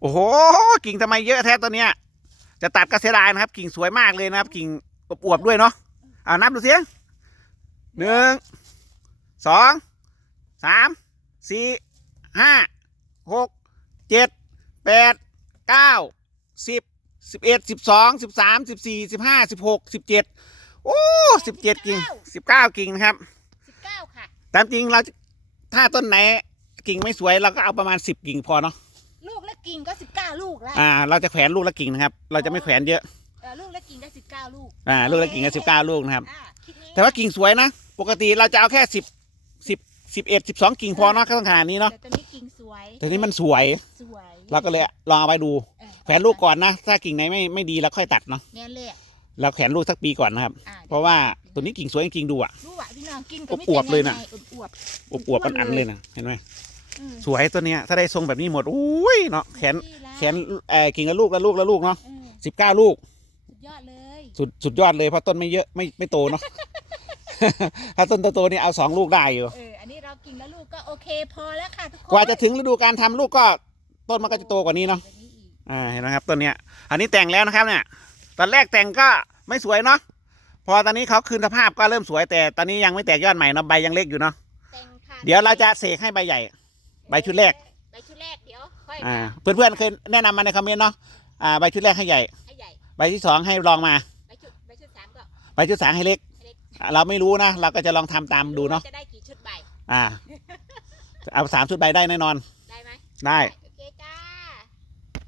โอ้โห กิ่งทำไมเยอะแท้ตัวเนี้ย จะตัดก็เสียดายนะครับ กิ่งสวยมากเลยนะครับ กิ่งอวบๆด้วยเนาะอ่านับดูเสียงหนึ่งสองสามสี่ห้าหกเจ็ดแปดเก้าสิบสิบเอ็ดสิบสองสิบสามสิบสี่สิบห้าสิบหกสิบเจ็ดโอ้สิบเจ็ดกิ่งสิบเก้ากิ่งนะครับสิบเก้าค่ะ ตามจริงเราถ้าต้นไหนกิ่งไม่สวยเราก็เอาประมาณสิบกิ่งพอเนาะลู กและกิ่งก็สิบเก้าลูกแล้วอ่า เราจะแขวนลูกละกิ่งนะครับ เราจะไม่แขวนเยอะ เออลูกและกิ่งก็สิบเก้าลูกอ่า ลูกละกิ่งก็สิบเก้าลูกนะครับ อ่าคิดนี้แต่ว่ากิ่งสวยนะ ปกติเราจะเอาแค่สิบสิบสิบเอ็ดสิบสองกิ่งพอเนาะก็ต้องขนาดนี้เนาะ แต่ตัวนี้กิ่งสวยแต่นี่มันสวย สวยเราก็เลยลองเอาไปดู เออแขวนลูกก่อนนะ ถ้ากิ่งไหนไม่ไม่ดีเราค่อยตัดเนาะ แม่นเลยอะเราแขวนลูกสักปีก่อนนะครับ อ่เพราะว่าตัวนี้กิ่งสวยจริงๆดูอะรู้ว่าพี่น้องกินก็ไม่อวบๆเลยน่ะ อวบอวบๆอันๆเลยนะ เห็นไหมๆอืม สวยตัวเนี้ยถ้าได้ทรงแบบนี้หมดอุ้ยเนาะแขนดีละแขนเอ่อกิ่งละลูกละลูกละลูกเนาะเออสิบเก้าลูก สุดยอดเลยสุดสุดยอดเลยเพราะต้นไม่เยอะไม่ไม่โตเนาะถ้าต้นโตๆนี่เอาสองลูกได้อยู่เอออันนี้เรากิ่งแล้วลูกก็โอเคพอแล้วค่ะทุกคนกว่าจะถึงฤดูการทำลูกก็ต้นมันก็จะโตกว่านี้เนาะแบบนี้อีกอ่าเห็นไหมครับต้นเนี้ย อันนี้แต่งแล้วนะครับเนี่ยตอนแรกแต่งก็ไม่สวยเนาะพอตอนนี้เขาคืนสภาพก็เริ่มสวยแต่ตอนนี้ยังไม่แตกยอดใหม่เนาะใบยังเล็กอยู่เนาะแต่งค่ะเดี๋ยวเราจะเสกให้ใบใหญ่ ใบชุดแรก ใบชุดแรกเดี๋ยวค่อยอ่ามาเพื่อนๆเคยแนะนำมาในคอมเมนต์เนาะอ่าใบชุดแรกให้ใหญ่ ให้ใหญ่ใบที่สองให้ลองมา ใบชุดใบชุดสามก็ ใบชุดสามให้เล็ก ให้เล็กอ่าเราไม่รู้นะ เราก็จะลองทำตามดูเนาะจะได้กี่ชุดใบอ่า เอาสามชุดใบได้แน่นอนได้ไหมได้